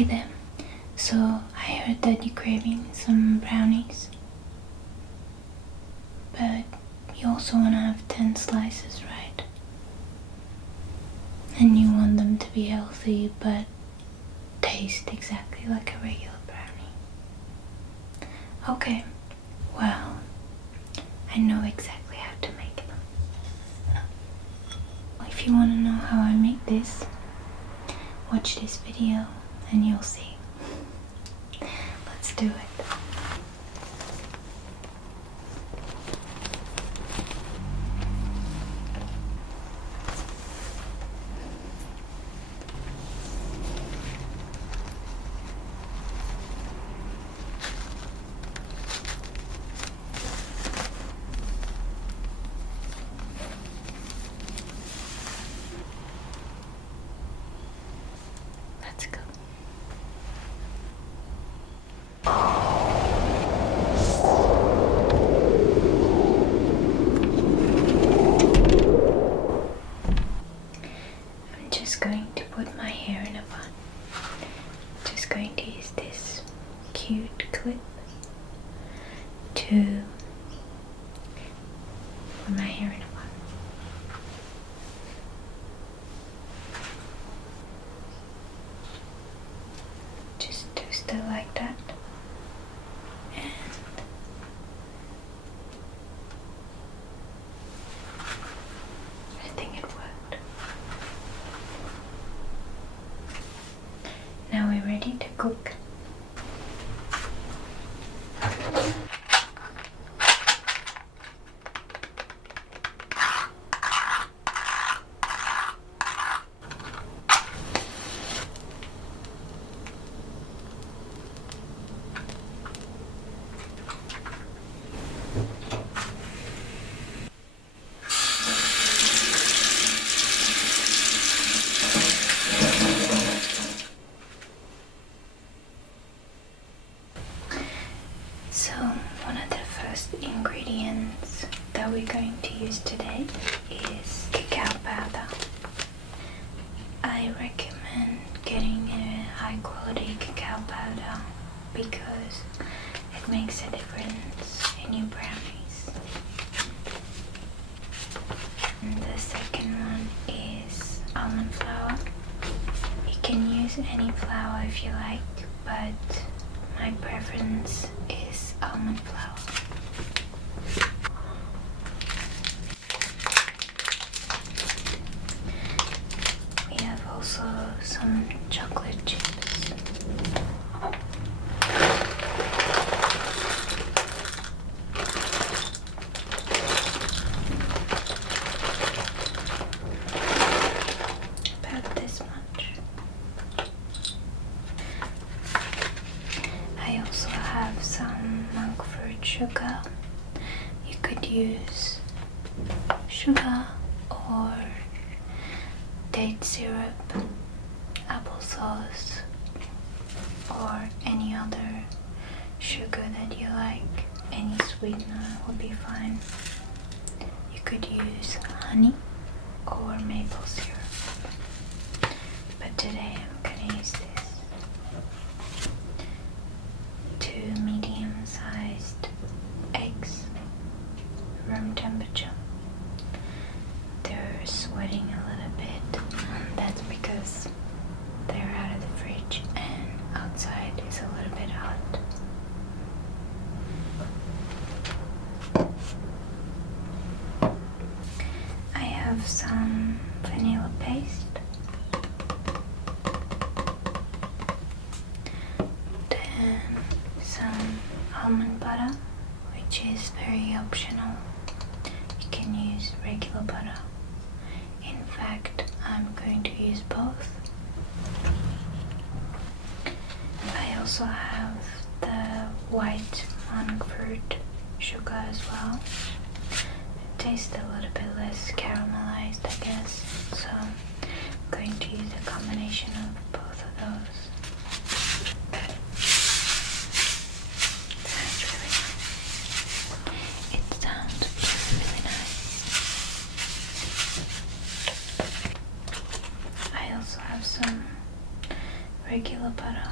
Hey there. So I heard that you're craving some brownies, but you also want to have 10 slices, right? And you want them to be healthy but taste exactly like a regular brownie. Okay, well, I know exactly how to make them. If you want to know how I make this, watch this video and you'll see. Let's do it. Let's go. I'm just going to put my hair in a bun. Just going to use this cute clip to put my hair in a bun. Just twist it like that, and I think it worked. Now we're ready to cook. So one of the first ingredients that we're going to use today is cacao powder. I recommend getting a high quality cacao powder because it makes a difference in your brownies. And the second one is almond flour. You can use any flour if you like, but my preference is almond flour. We have also some chocolate chips. About this much. I also have some monk fruit sugar. You could use sugar or date syrup, applesauce, or any other sugar that you like. Any sweetener would be fine. You could use honey or maple syrup. But today I'm gonna use this. 2 medium-sized eggs, room temperature. They're sweating a little bit. That's because they're out of the fridge and outside is a little bit hot. I have some vanilla paste. Then some almond butter, which is very optional. You can use regular butter. In fact, I'm going to use both. I also have the white monk fruit sugar as well. It tastes a little bit less caramelized, I guess, so I'm going to use a combination of both of those. It sounds really nice. I also have some regular butter.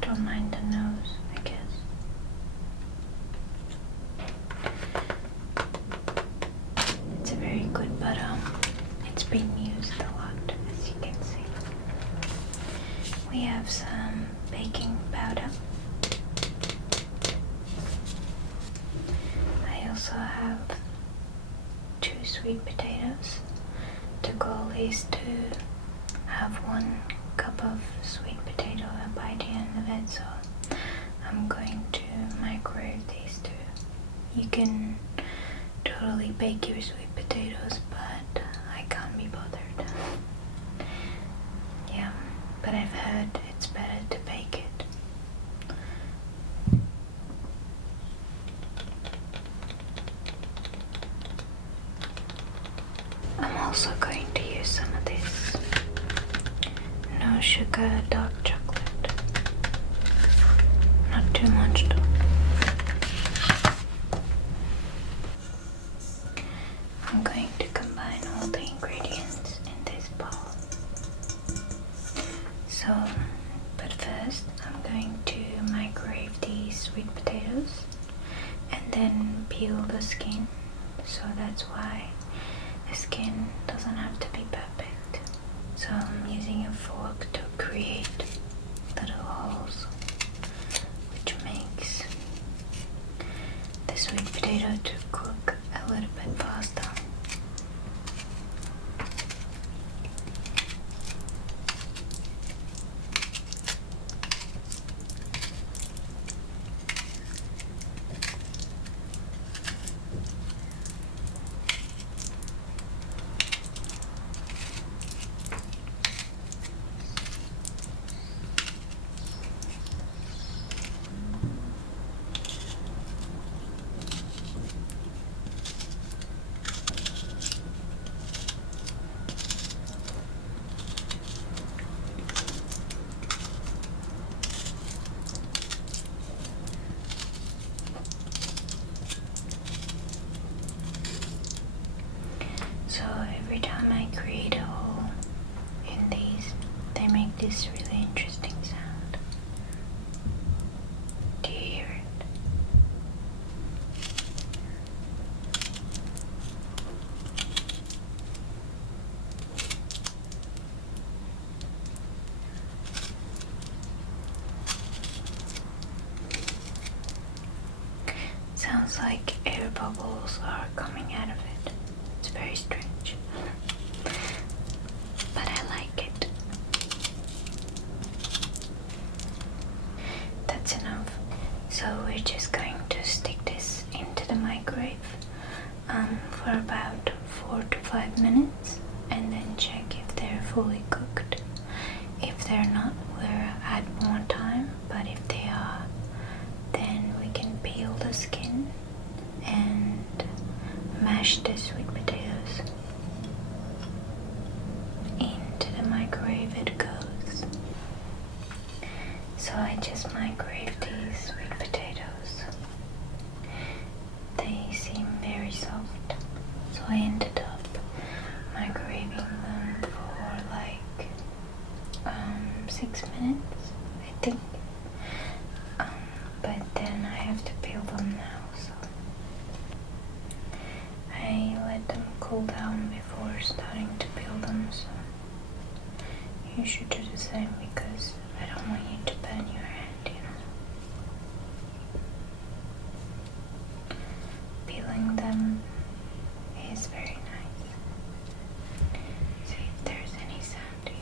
Don't mind the nose, I guess. It's a very good butter. It's been used a lot, as you can see. We have some baking powder. I also have 2 sweet potatoes. The goal is to have 1 cup of sweet potato by the end of it, so I'm going to microwave these 2. You can totally bake your sweet potatoes, but I can't be bothered. Yeah, but I've heard it's better to bake it. I'm also going to use some of this no sugar dark chocolate. Not too much though. I'm going to combine all the ingredients in this bowl. So, but first I'm going to microwave these sweet potatoes and then peel the skin. So that's why the skin doesn't have to be perfect. So I'm using a fork to create little holes, which makes the sweet potato to cook a little bit faster. So every time I create a hole in these, they make this really interesting sound. Do you hear it? Sounds like air bubbles are coming out of it. It's very strange, but I like it. That's enough. So we're just going to stick this into the microwave for about 4 to 5 minutes and then check if they're fully cooked. If they're not, we'll add more time, but if they are, then we can peel the skin and mash the sweet potatoes. Into the microwave it goes. So I just microwaved these sweet potatoes. They seem very soft, so I ended up microwaving them for like 6 minutes, I think. But then I have to peel them now, so I let them cool down before starting to peel them, so you should do the same because I don't want you to burn your hand, you know. Peeling them is very nice. See if there's any sound here.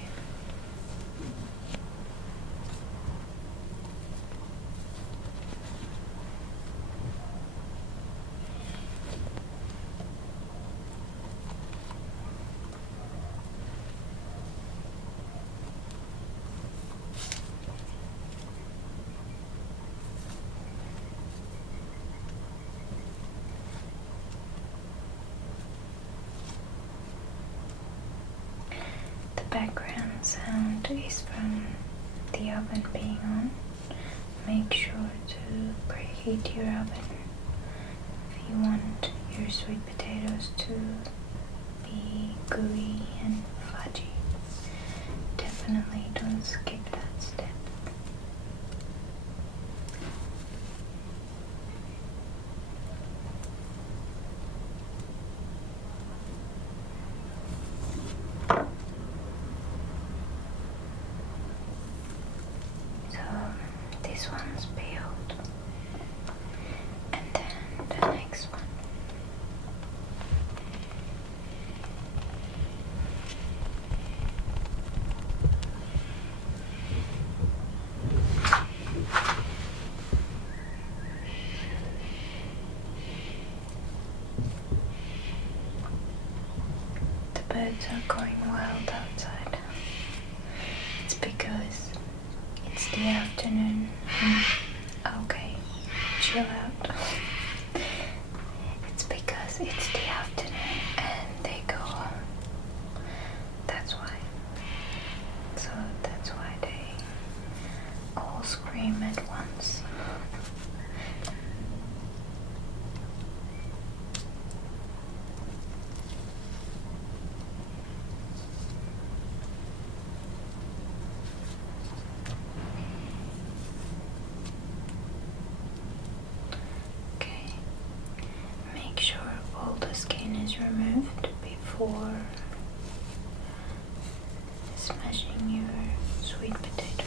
Background sound is from the oven being on. Make sure to preheat your oven if you want your sweet potatoes to be gooey and fudgy. Definitely don't skip that step. So this one's peeled, and then the next one. The birds are going wild outside. It's because it's the afternoon. Okay, chill out. It's because it's the afternoon and they go home. That's why. So that's why they all scream at once. Make sure all the skin is removed before smashing your sweet potato.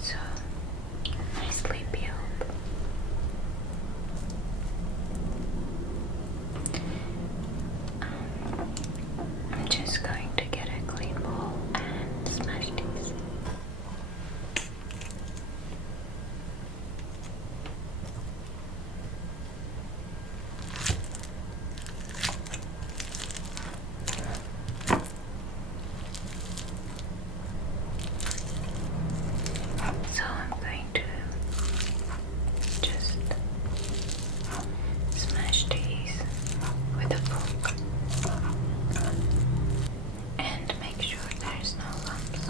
So, nicely peeled. I'm just going to get a clean bowl and smash these. So I'm going to just smash these with a fork and make sure there's no lumps.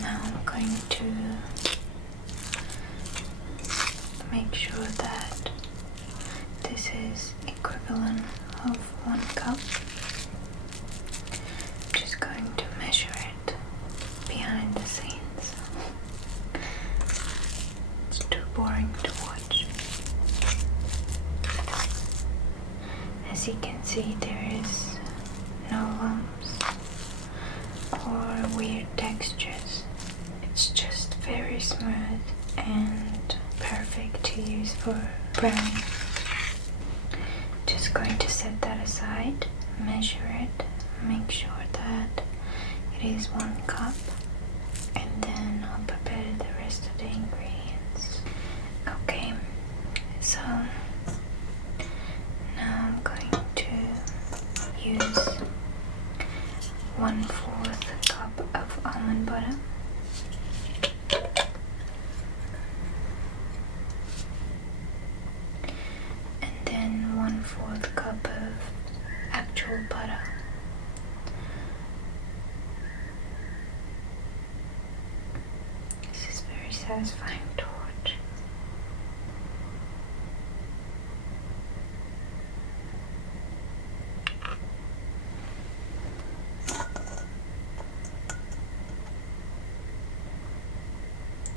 Now I'm going to make sure that this is equivalent of 1 cup. I'm just going to measure it behind the scenes. It's too boring to watch. As you can see, there is no lumps or weird textures. It's just very smooth and perfect to use for brownie. Just going to set that aside, measure it, make sure that it is 1 cup, and then I'll prepare the rest So now I'm going to use 1/4 cup of almond butter. And then 1/4 cup of actual butter. This is very satisfying to watch.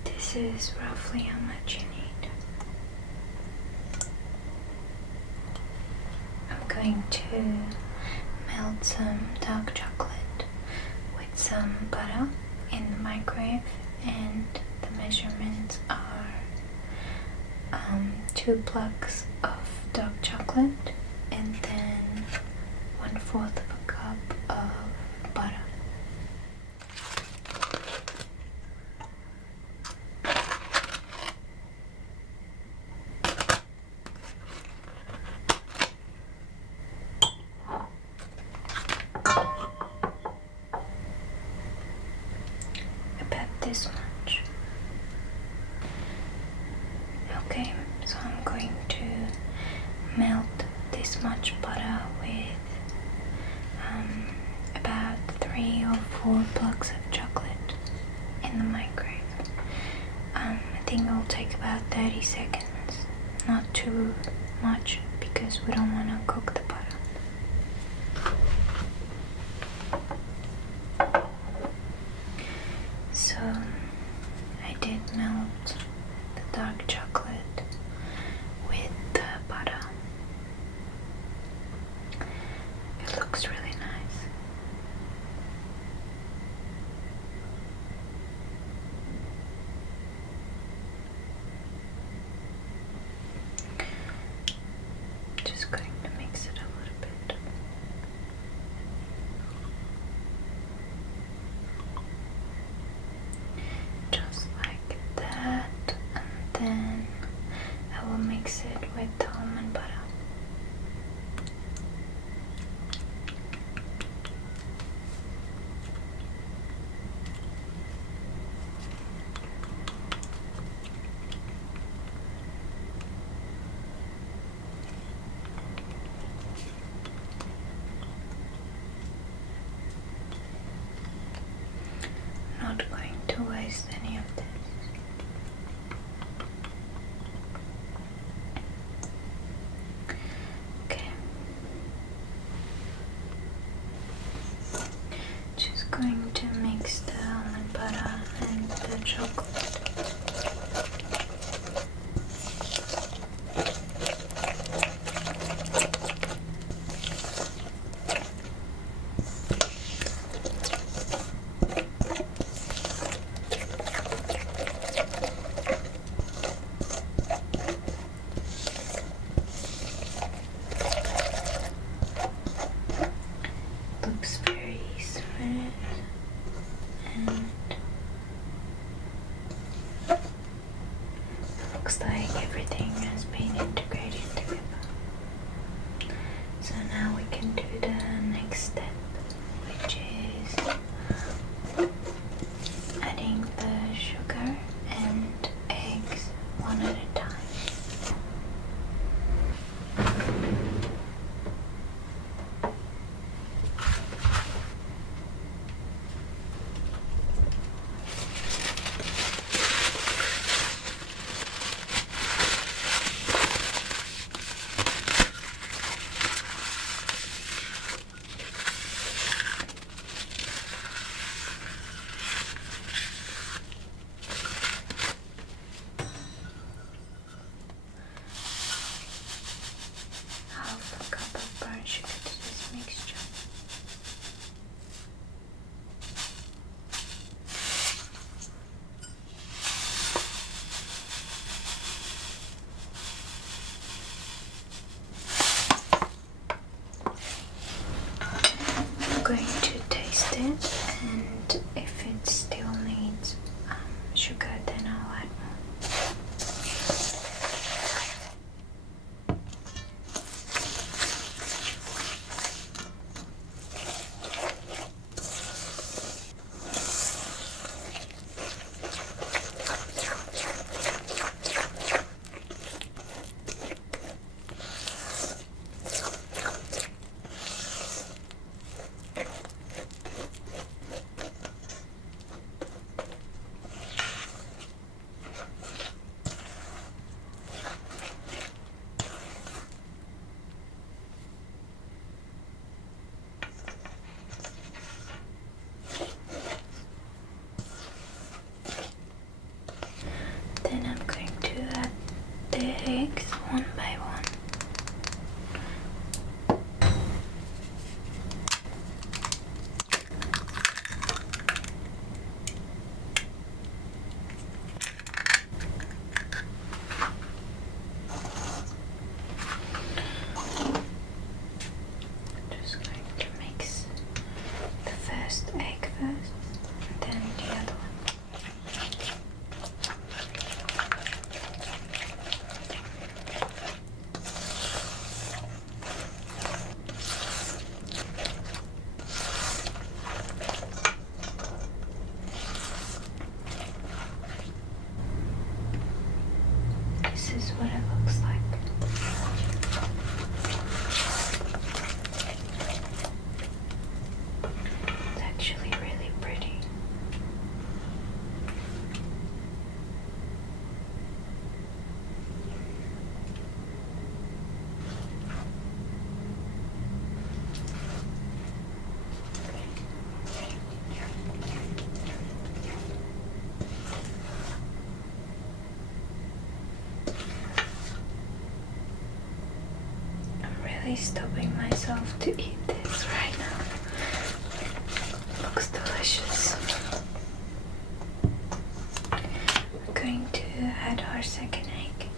This is roughly how much you need. I'm going to melt some dark chocolate with some butter in the microwave, and the measurements are 2 plugs of dark chocolate and then 1/4 of a cup of butter. About this much. Okay, so I'm going to melt this much butter with about 3 or 4 plugs of chocolate in the microwave. I think it'll take about 30 seconds, not too much because we don't want to cook the butter. So I did melt the dark chocolate with the butter. It looks really nice. Just going to mix it a little bit. Just like that, and then I will mix it with the almond butter. Not going to waste any of this. Okay. Just going to mix the almond butter and the chocolate. Looks very smooth and first egg first, then the other one. This is what it looks like. It's actually really pretty. I'm stopping myself to eat this right now. Looks delicious. We're going to add our second egg.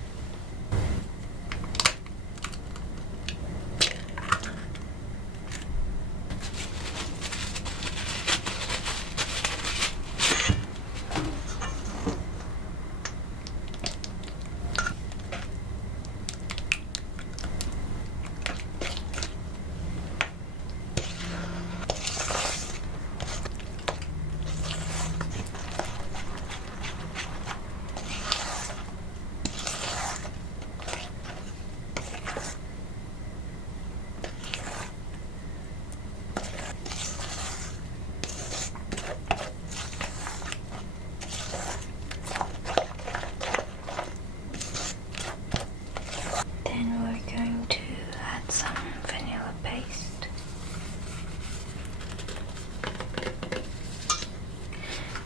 Then we're going to add some vanilla paste.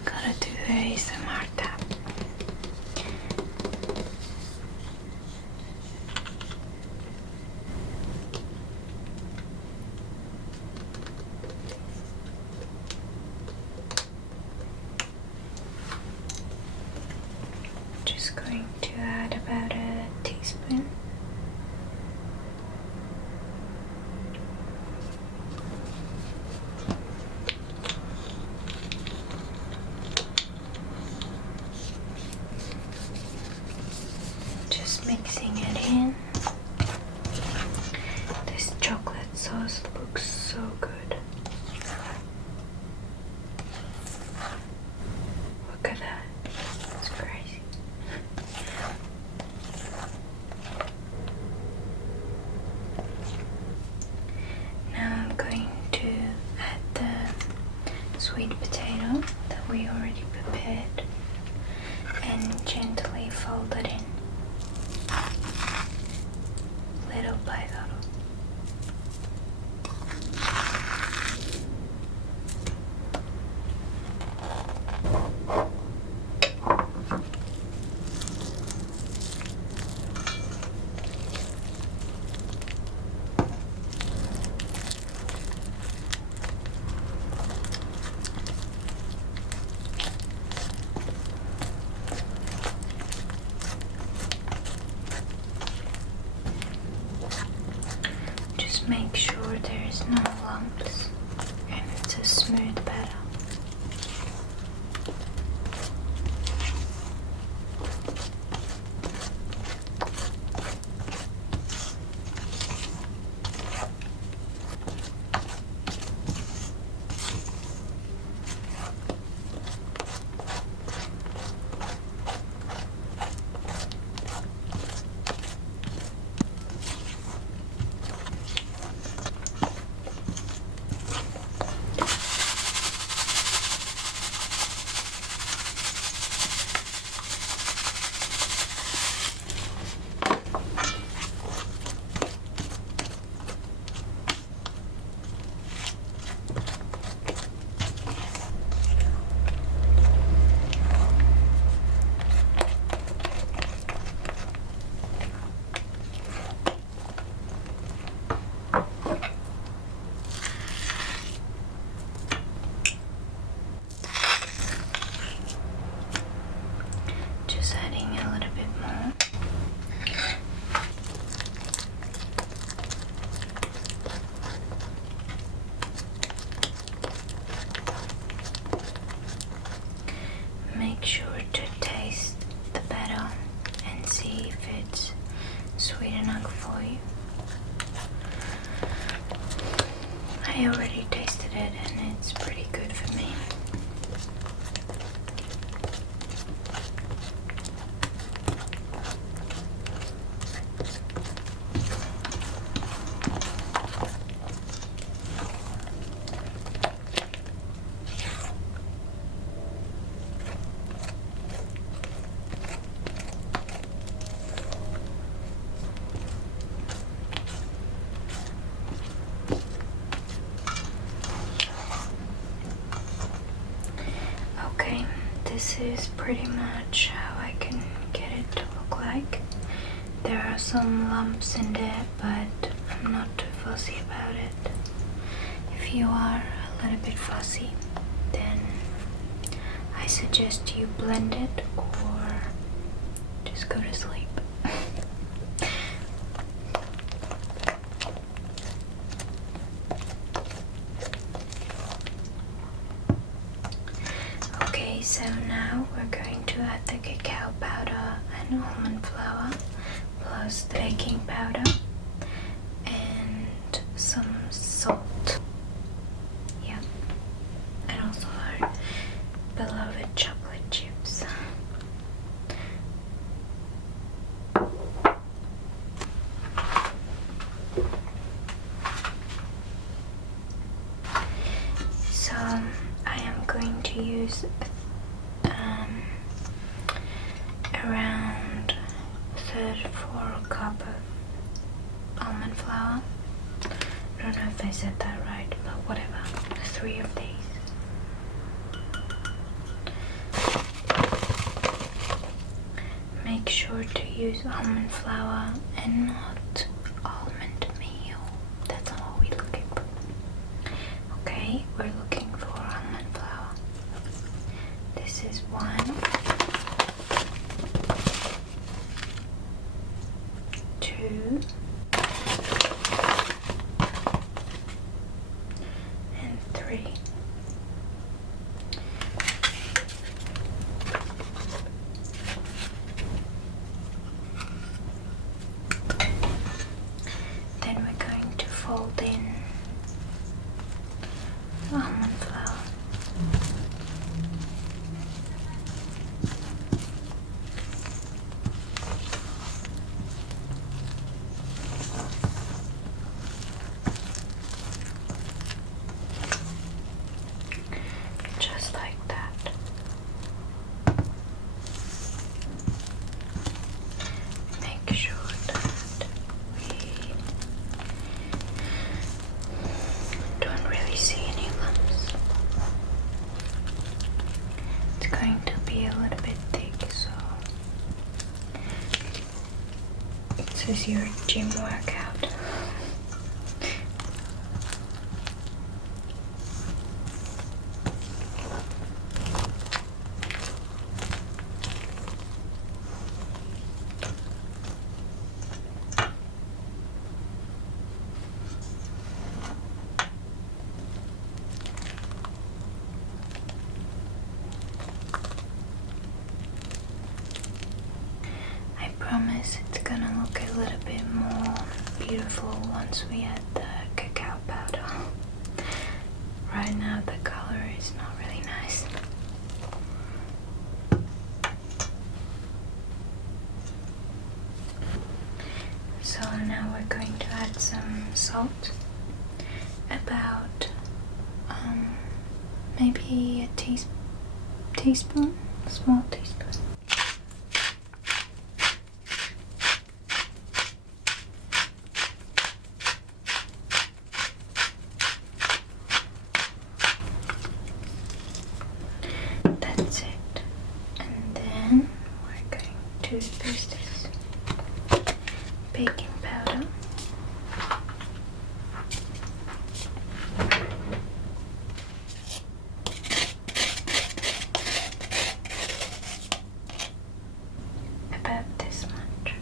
Gotta do the ASMR tap. Just going to add about a teaspoon. Just mixing it in. This chocolate sauce looks so good. Look at that. It's crazy. Now I'm going to add the sweet potato that we already prepared and gently fold it in, little by little. this is pretty much how I can get it to look like. There are some lumps in there, but I'm not too fussy about it. If you are a little bit fussy, then I suggest you blend it or just go to sleep. Okay, so now we're going to add the cacao powder and almond flour plus the baking powder and some salt. Yeah, and also our beloved chocolate chips. So I am going to use around 3/4 cup of almond flour. I don't know if I said that right, but whatever. 3 of these. Make sure to use almond flour and not almond meal. That's all we're looking for. Okay, we're looking for almond flour. This is 1, 2, and 3. Then we're going to fold in the almond flour. Just like that. Make sure that we don't really see any lumps. It's going to be a little bit thick, so this is your gym workout. I promise it's gonna look a little bit more beautiful once we add the cacao powder. Right now the color is not really nice. So now we're going to add some salt. About maybe a teaspoon, a small teaspoon. That's it. And then we're going to use this baking powder. About this much.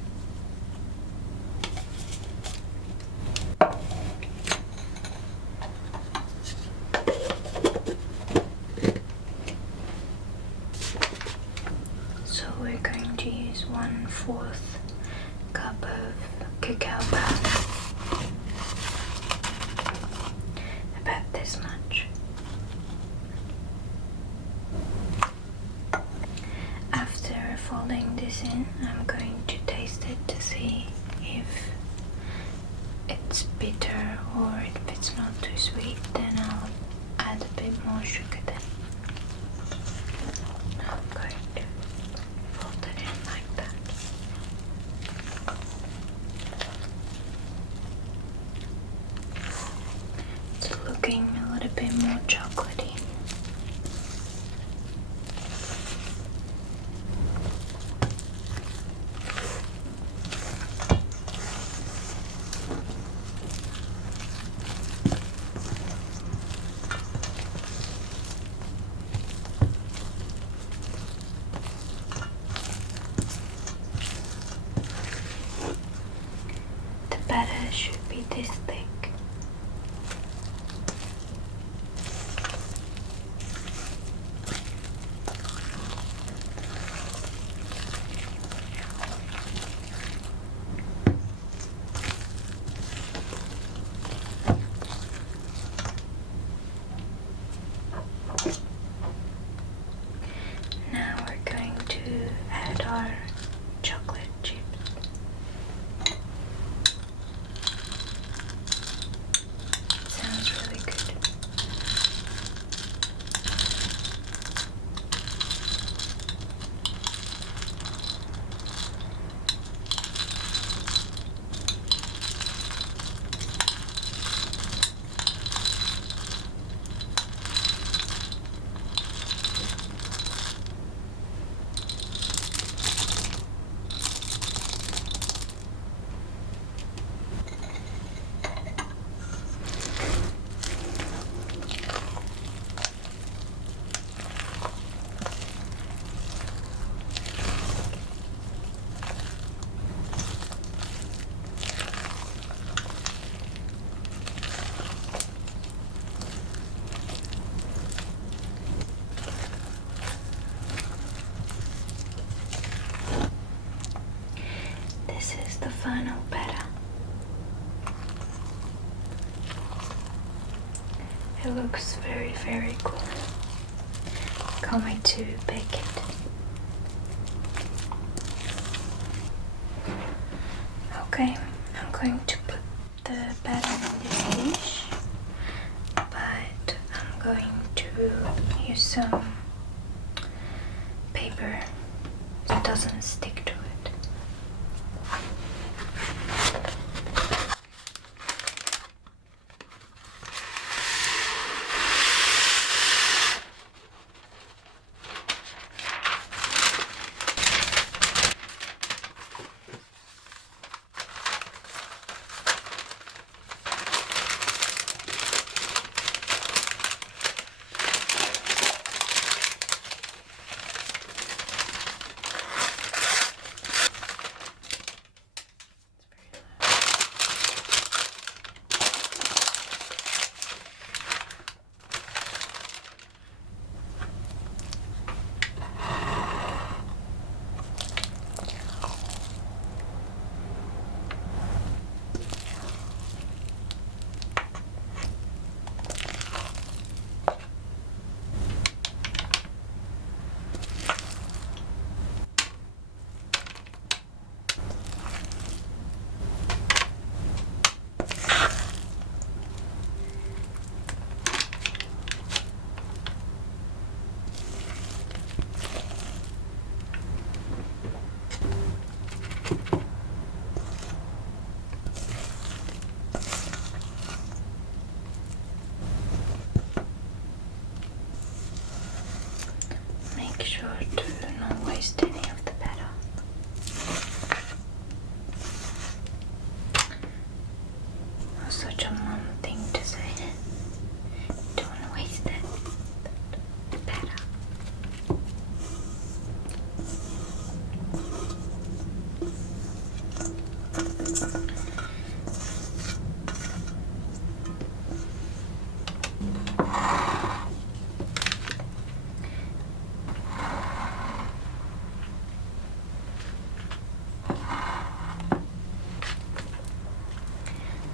So we're going to use 1/4 cup of cacao powder. About this much. After folding this in, I'm going to taste it to see if it's bitter or if it's not too sweet. Then I'll add a bit more sugar then. I'm going to fold it in like that. It's looking a little bit more chocolatey. the final batter. It looks very, very cool. Can't wait to bake it. Okay, I'm going to put the batter in this dish, but I'm going to use some paper so it doesn't stick to it. Make sure to not waste any of the batter. That's such a mom thing to say. Don't waste it. The batter.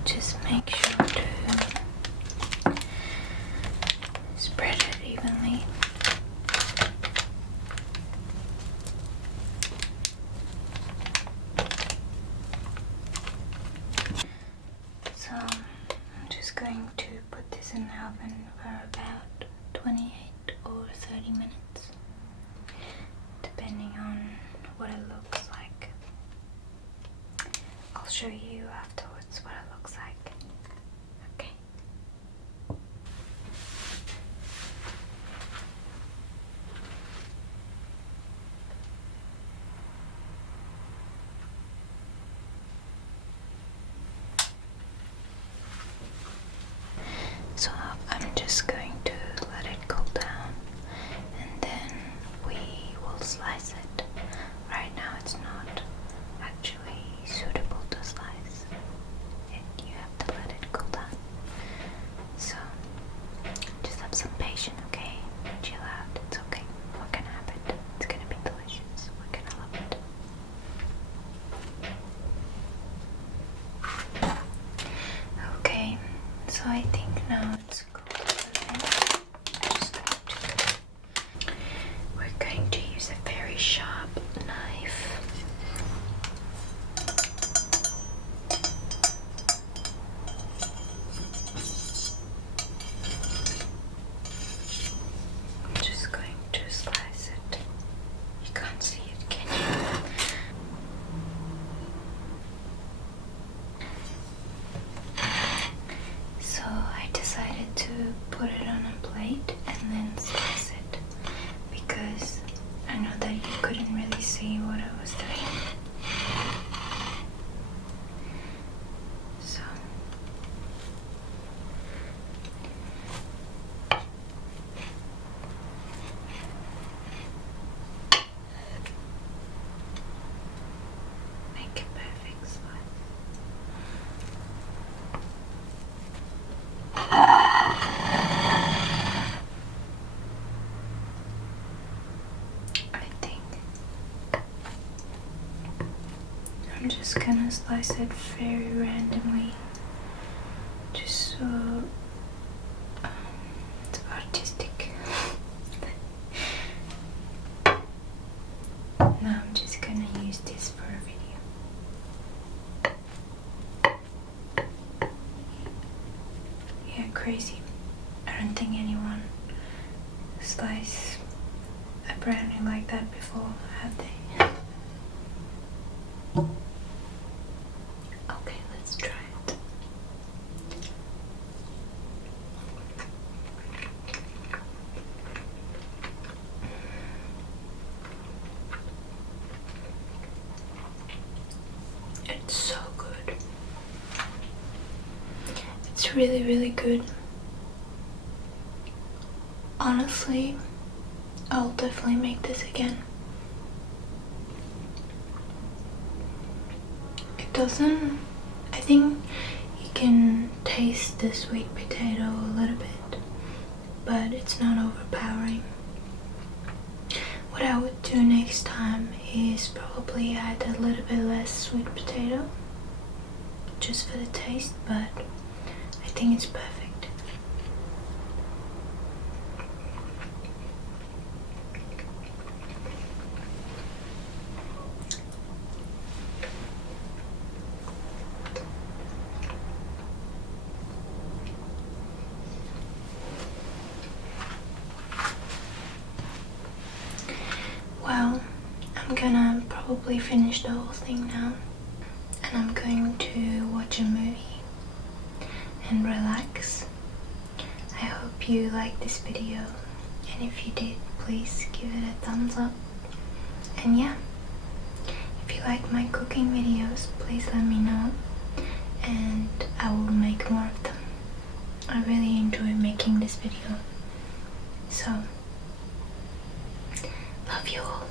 Just make sure to spread it evenly. So I'm just going to put this in the oven for about 28 or 30 minutes, depending on what it looks like. I'll show you afterwards what it looks like. Okay. So I'm just going to let it cool down and then we will slice it. Right now it's not actually suitable to slice. You have to let it cool down. So just have some patience, okay? Chill out, it's okay. What can happen? It's gonna be delicious. We're gonna love it. Okay, so I think now it's cooked. I'm just gonna slice it very randomly, just so it's artistic. Now I'm just gonna use this for a video. Yeah, crazy. I don't think anyone sliced a brownie like that before, have they? Okay, let's try it. It's so good. It's really, really good. Honestly, I'll definitely make this again. It doesn't, I think you can taste the sweet potato a little bit, but it's not overpowering. What I would do next time is probably add a little bit less sweet potato, just for the taste, but I think it's perfect. Well, I'm gonna probably finish the whole thing now, and I'm going to watch a movie and relax. I hope you liked this video, and if you did, please give it a thumbs up. And yeah, if you like my cooking videos, please let me know, and I will make more of them. I really enjoy making this video, so love you all.